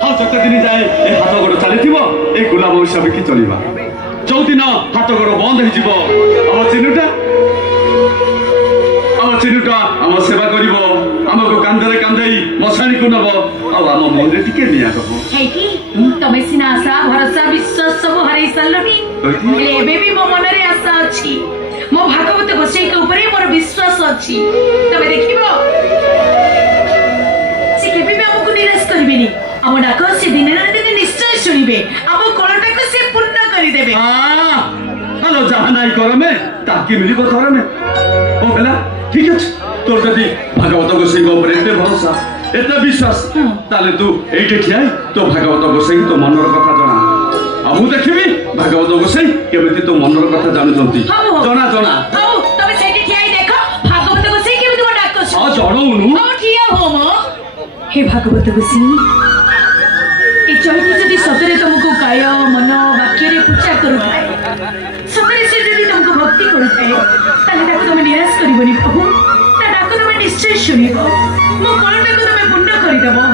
जत दिन जाए ए हाथ गोड़ चली ए गुलाम हिसाब की चलवा जो दिन हाथ गोड़ बंद हो चिनुटा आम सेवा कर कांधे कांधे मशाणी को नब आम मुंडे टिके निया दब तमे सिना आशा भरोसा विश्वास सब हरई सारलनी एबे भी मो मन रे आशा अछि मो भागवत गोसाई के ऊपर मोर विश्वास अछि तमे देखिबो से केबे भी हमको निराश करबेनी हम डाक से दिन रात दिन निश्चय सुनिबे हम कोलटा को से पूर्ण करि देबे हां हेलो जहां नाई करमे ताकि मिलिबो थरमे ओ बेला ठीक है तोर जदी भागवत गोसाई के ऊपर एते भरोसा एते विश्वास ताले तू एटे ठियाई तो भागवत गोसाई तो मनर कथा जणा आ मु देखिबी भागवत गोसाई केमिति तो मनर कथा जानु जंती जणा जणा हो तमे सेठी ठियाई देखो भागवत गोसाई केमिति को डाक छ हां जणौनु हो ठिया हो मो हे भागवत गोसाई ए चैती जदी सतरे तुमको काय मन वाक्य रे पूजा करू सतरे से जदी तुमको भक्ति करू ताले ताको तुम निराश करबनी प्रभु ता डाक तुम निश्चय सुनिबो मो कोलटा को तुम पुण्य करि देबो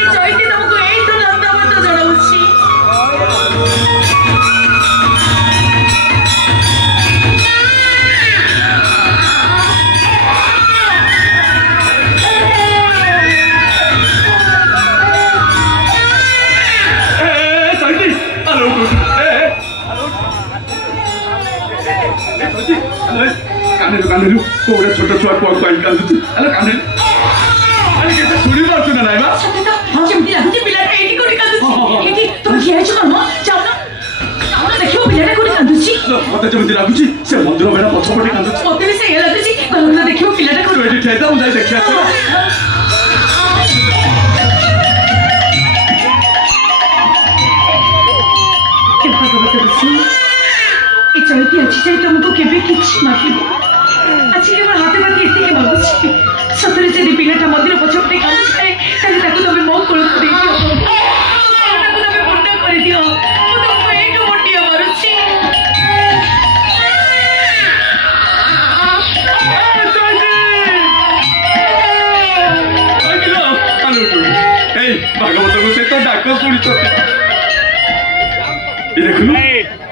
ए चैती तुमको एई तो लंदमत जणाउछि छोट छुआ को सुनी पार्छ ना नाइबा केमती लागुछि पिला एठी कोडी कांदुछि एठी तुम खेयाछ कोन जाऊ ना देखियो पिला कोडी कांदुछि मते जेमती लागुछि से मंदिर बेला पछपटे कांदुछि मते भी से लागुछि कोन देखियो पिला कोडी एठी ठेता हम जाई देखिया के भगवत गोसाई ए चैती अछि जे तुमको केबे किछि मागिबो अच्छी के हाथ में इतने के बाबू सतरे से पिलाटा मंदिर पछपटे कांदे ताले ताको तमे मो कोल दे दियो ताको तमे पुण्य कर दियो मो तुमको एटु मुंडिया मारुछि भागवत को से तो डाक सुनी देखनु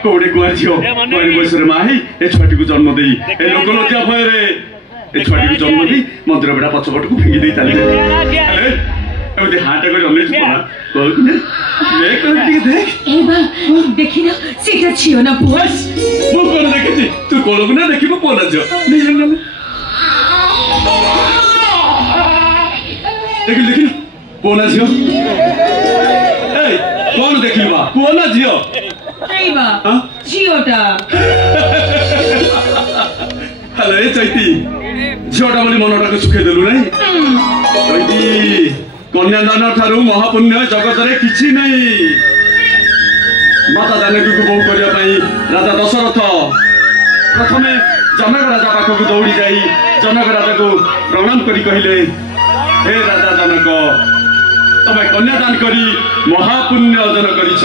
कोड़े कुआर झियो कोई बयसरे माही ए छुआटी को जन्म देई ए लोक लज्जा भय रे ए छुआटी को जन्म देई मंदिर बेटा पछपट को फेंगी देई ताले एमते हाटा कर अले छुपा कोल ने ले कर दिखे देख ए बा देखिना सेटा छियो ना पुआस मु कोन देखि तू कोल को ना देखिबो पोला जो नहीं जानना देखि पोला झियो ए कौन देखिबा पोला झियो आइबा झियोटा हेलो ए चैती झियोटा बोली मनटा को सुखे देलु नै चैती कन्यादान ठारू महापुण्य जगत रे किछि नै माता जानकी को बहु करिया पई राजा दशरथ प्रथमे जनक राजा पाखक दौड़ी जाई जनक राजा को प्रणाम करी कहिले हे राजा जनक तमे कन्यादान करी महापुण्य अर्जन करिछ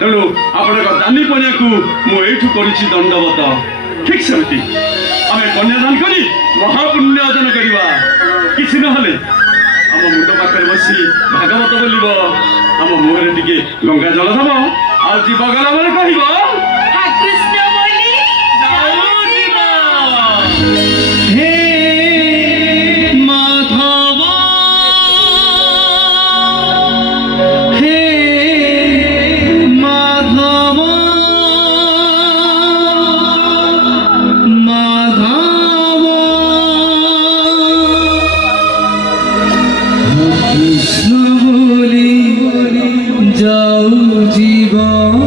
तेणु आपण दानी कन्या को मु एठू करिछि दंडवत ठीक सेमती आमे कन्यादान करी महापुण्य अर्जन करिवा किछि न हले आम मुंड पाखरे बसी भागवत बोलिबो आम मुहरे टिके गंगा जल दबो आ जीव गला बेले कहिबो कृष्ण बोली हे जाऊ जीवन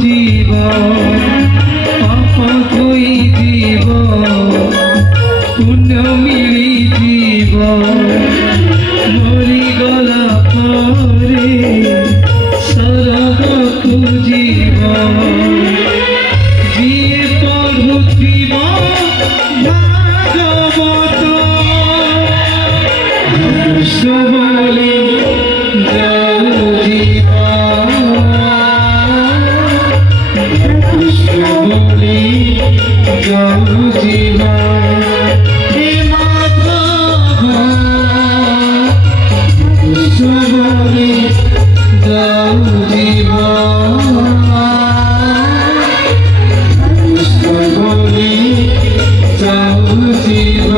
जीव पाप धोई जीव पुण्य मिली जीव मरी गला परे सरग को जीव जिए पढ़ुथिब भागवत सबले जाऊ जीव सबले जाऊ जीव हे माधव सबले जाऊ जीव सबले जाऊ जीव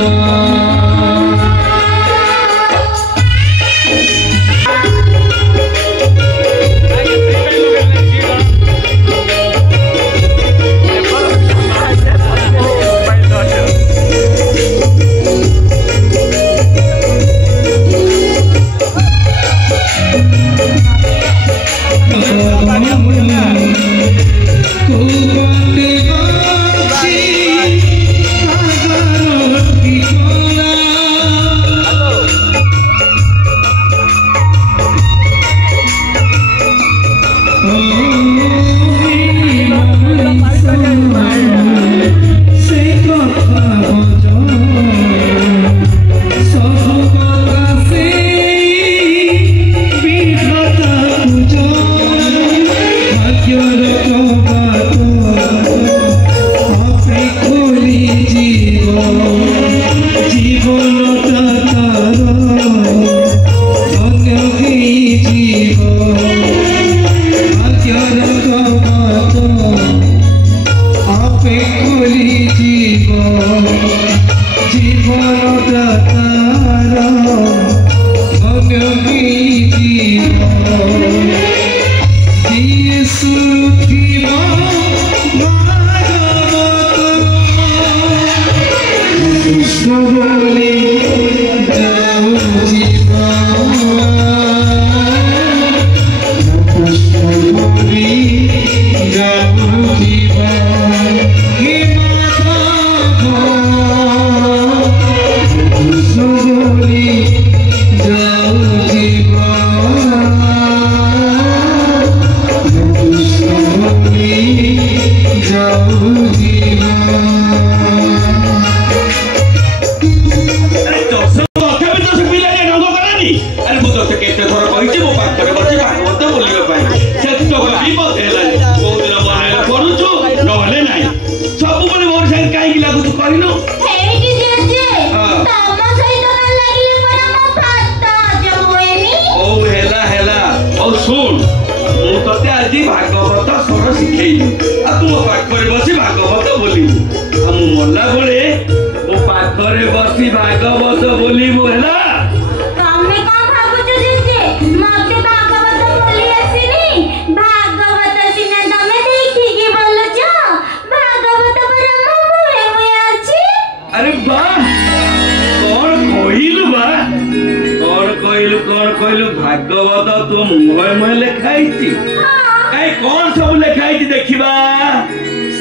भागवत तो मुहे मुहे लिखाई कई कौन सब लिखाई देखिबा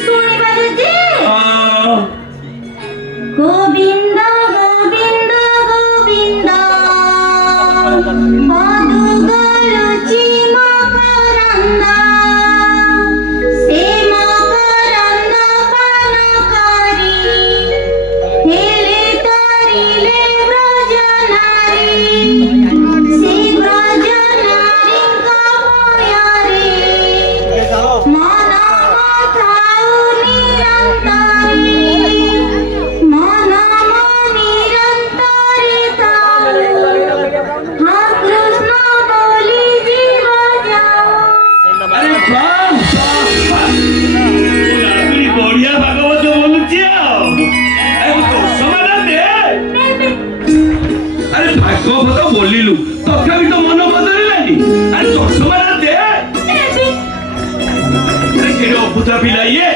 सुनिबा जे गोविंद गोविंद गोविंद मधु गलुची मकरंद से मकरंद पान करी हेले तरिले ब्रजनारी बोलिलु तथापि तो मन बदलिलानी अरे चश्मा दे अरे केडो अद्भुत पिला ये